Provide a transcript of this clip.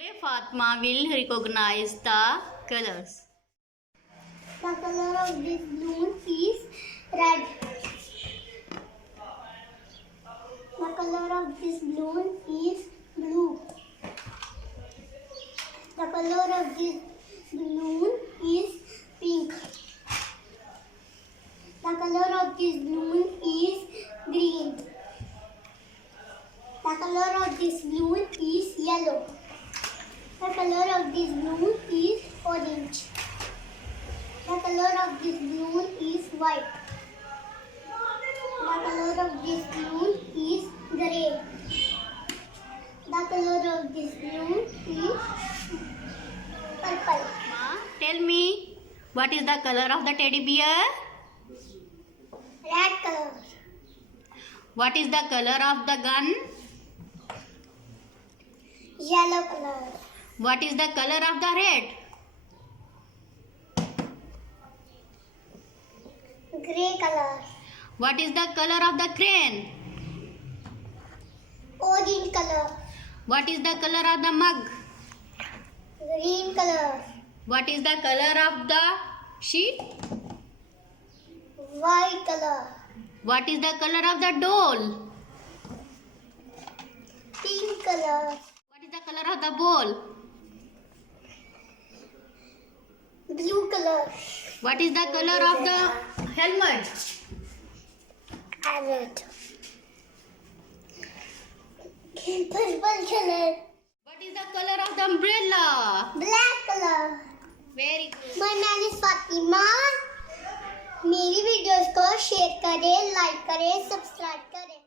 Today Fatma will recognize the colors. The color of this balloon is red. The color of this balloon is blue. The color of this balloon is pink. The color of this balloon is green. The color of this balloon is yellow. The color of this balloon is orange. The color of this balloon is white. The color of this balloon is grey. The color of this balloon is purple. Ma, tell me, what is the color of the teddy bear? Red color. What is the color of the gun? Yellow color. What is the color of the red? Grey color. What is the color of the crane? Orange color. What is the color of the mug? Green color. What is the color of the sheet? White color. What is the color of the doll? Pink color. What is the color of the ball? Blue color. What is the color of the helmet? Red. Purple color. What is the color of the umbrella? Black color. Very good. My name is Fatima. मेरी videos को share करें, like करें, subscribe करें.